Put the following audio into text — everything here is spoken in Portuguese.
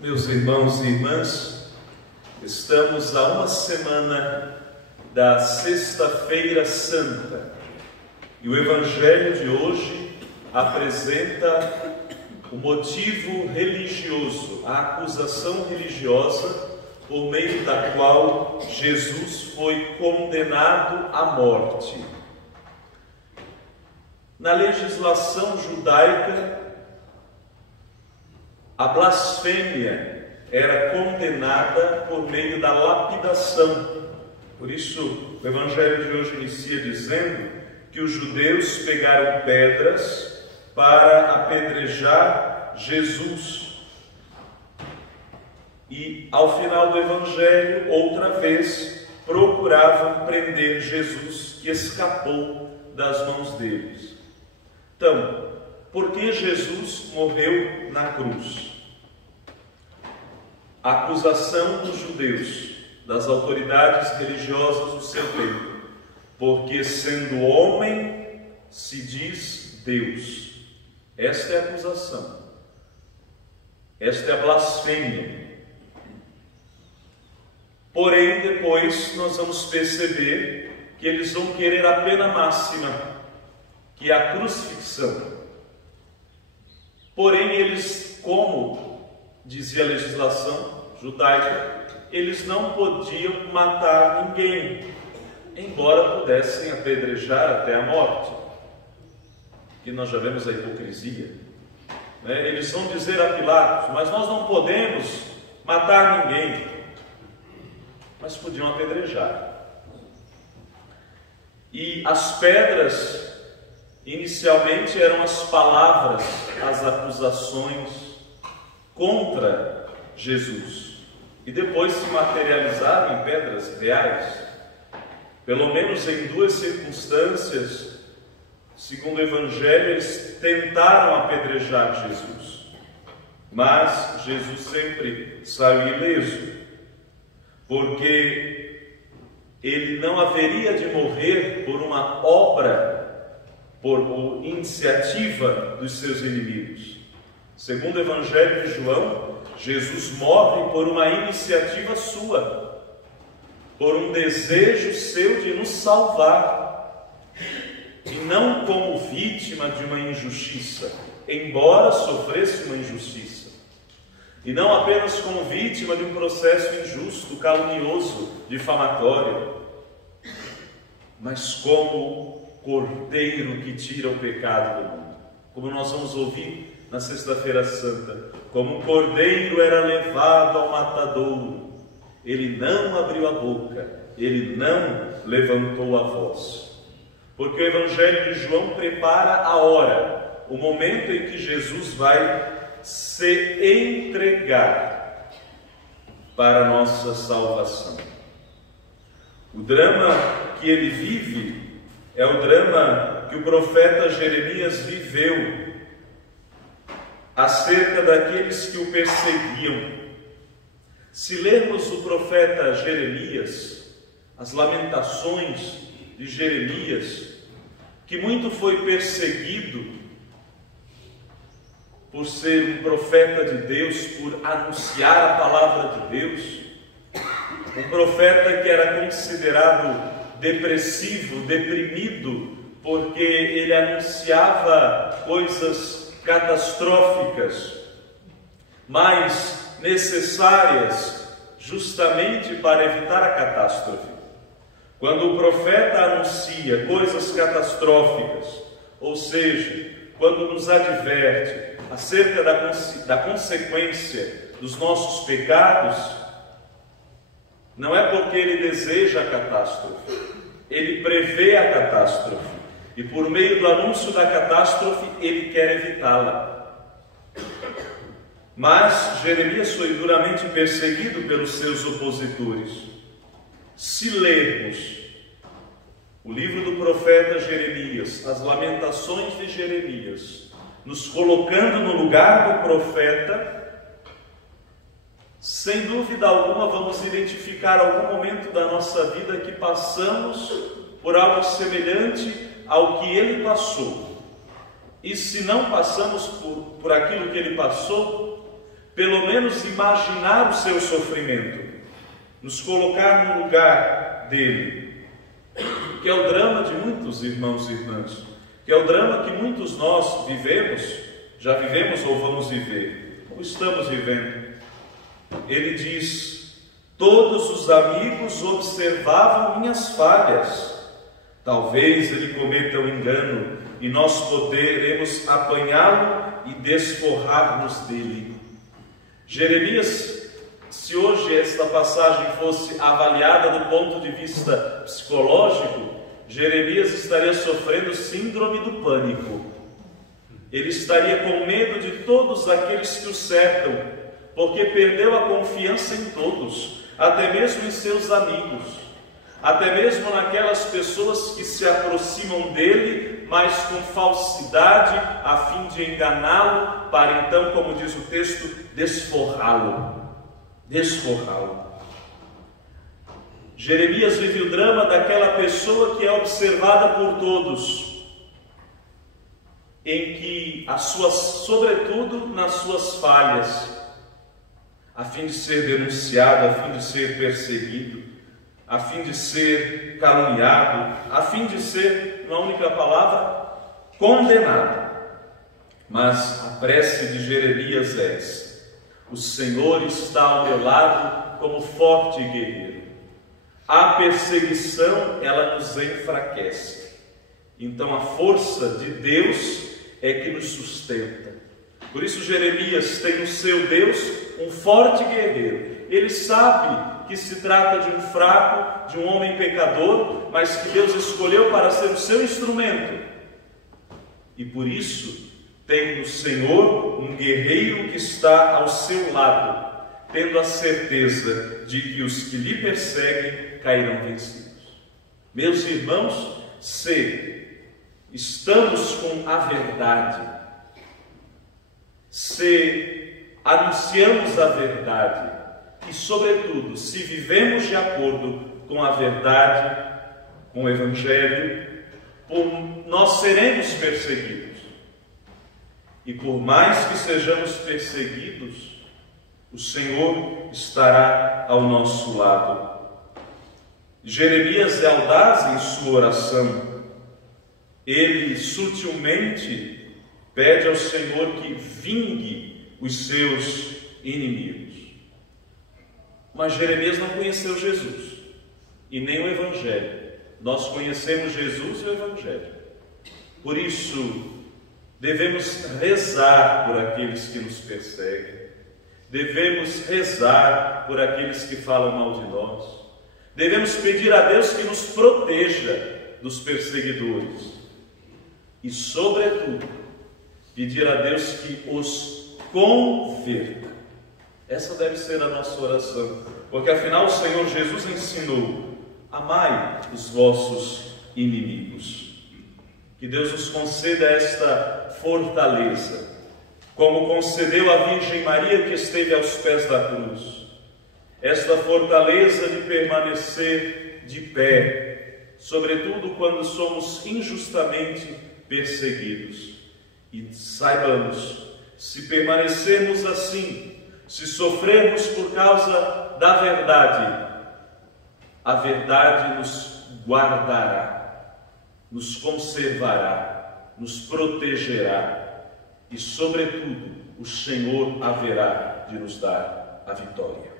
Meus irmãos e irmãs, estamos a uma semana da Sexta-feira Santa e o Evangelho de hoje apresenta o motivo religioso, a acusação religiosa por meio da qual Jesus foi condenado à morte. Na legislação judaica, a blasfêmia era condenada por meio da lapidação. Por isso, o Evangelho de hoje inicia dizendo que os judeus pegaram pedras para apedrejar Jesus. E, ao final do Evangelho, outra vez, procuravam prender Jesus, que escapou das mãos deles. Então, por que Jesus morreu na cruz? A acusação dos judeus, das autoridades religiosas do seu tempo, porque sendo homem se diz Deus. Esta é a acusação, esta é a blasfêmia. Porém, depois nós vamos perceber que eles vão querer a pena máxima, que é a crucifixão. Porém, eles, como dizia a legislação judaica, eles não podiam matar ninguém, embora pudessem apedrejar até a morte. Aqui nós já vemos a hipocrisia. Eles vão dizer a Pilatos: mas nós não podemos matar ninguém. Mas podiam apedrejar. E as pedras, inicialmente, eram as palavras, as acusações contra Jesus, e depois se materializaram em pedras reais. Pelo menos em duas circunstâncias, segundo o Evangelho, eles tentaram apedrejar Jesus, mas Jesus sempre saiu ileso, porque ele não haveria de morrer por uma obra, por iniciativa dos seus inimigos. Segundo o Evangelho de João, Jesus morre por uma iniciativa sua, por um desejo seu de nos salvar, e não como vítima de uma injustiça, embora sofresse uma injustiça, e não apenas como vítima de um processo injusto, calunioso, difamatório, mas como Cordeiro que tira o pecado do mundo. Como nós vamos ouvir na Sexta-feira Santa, como um cordeiro era levado ao matadouro, ele não abriu a boca, ele não levantou a voz. Porque o Evangelho de João prepara a hora, o momento em que Jesus vai se entregar para a nossa salvação. O drama que ele vive é o drama que o profeta Jeremias viveu acerca daqueles que o perseguiam. Se lermos o profeta Jeremias, as lamentações de Jeremias, que muito foi perseguido por ser um profeta de Deus, por anunciar a palavra de Deus, um profeta que era considerado depressivo, deprimido, porque ele anunciava coisas catastróficas, mas necessárias justamente para evitar a catástrofe. Quando o profeta anuncia coisas catastróficas, ou seja, quando nos adverte acerca da consequência dos nossos pecados, não é porque ele deseja a catástrofe, ele prevê a catástrofe. E por meio do anúncio da catástrofe, ele quer evitá-la. Mas Jeremias foi duramente perseguido pelos seus opositores. Se lermos o livro do profeta Jeremias, as lamentações de Jeremias, nos colocando no lugar do profeta, sem dúvida alguma vamos identificar algum momento da nossa vida que passamos por algo semelhante ao que ele passou. E se não passamos por aquilo que ele passou, pelo menos imaginar o seu sofrimento, nos colocar no lugar dele, que é o drama de muitos irmãos e irmãs, que é o drama que muitos nós vivemos, já vivemos ou vamos viver, ou estamos vivendo. Ele diz: todos os amigos observavam minhas falhas. Talvez ele cometa um engano e nós poderemos apanhá-lo e desforrar-nos dele. Jeremias, se hoje esta passagem fosse avaliada do ponto de vista psicológico, Jeremias estaria sofrendo síndrome do pânico. Ele estaria com medo de todos aqueles que o cercam, porque perdeu a confiança em todos, até mesmo em seus amigos, até mesmo naquelas pessoas que se aproximam dele, mas com falsidade, a fim de enganá-lo, para então, como diz o texto, desforrá-lo. Jeremias vive o drama daquela pessoa que é observada por todos, em que sobretudo nas suas falhas, a fim de ser denunciado, a fim de ser perseguido, a fim de ser caluniado, a fim de ser, uma única palavra, condenado. Mas a prece de Jeremias é essa: o Senhor está ao meu lado como forte guerreiro. A perseguição, ela nos enfraquece. Então a força de Deus é que nos sustenta. Por isso Jeremias tem no seu Deus um forte guerreiro. Ele sabe que se trata de um fraco, de um homem pecador, mas que Deus escolheu para ser o seu instrumento. E por isso tem no Senhor um guerreiro que está ao seu lado, tendo a certeza de que os que lhe perseguem cairão vencidos. Meus irmãos, se estamos com a verdade, se anunciamos a verdade e, sobretudo, se vivemos de acordo com a verdade, com o Evangelho, nós seremos perseguidos. E por mais que sejamos perseguidos, o Senhor estará ao nosso lado. Jeremias é audaz em sua oração. Ele sutilmente pede ao Senhor que vingue os seus inimigos. Mas Jeremias não conheceu Jesus e nem o Evangelho. Nós conhecemos Jesus e o Evangelho. Por isso, devemos rezar por aqueles que nos perseguem. Devemos rezar por aqueles que falam mal de nós. Devemos pedir a Deus que nos proteja dos perseguidores. E, sobretudo, pedir a Deus que os converta. Essa deve ser a nossa oração, porque afinal o Senhor Jesus ensinou: amai os vossos inimigos. Que Deus nos conceda esta fortaleza, como concedeu à Virgem Maria que esteve aos pés da cruz, esta fortaleza de permanecer de pé, sobretudo quando somos injustamente perseguidos. E saibamos, se permanecermos assim, se sofrermos por causa da verdade, a verdade nos guardará, nos conservará, nos protegerá e, sobretudo, o Senhor haverá de nos dar a vitória.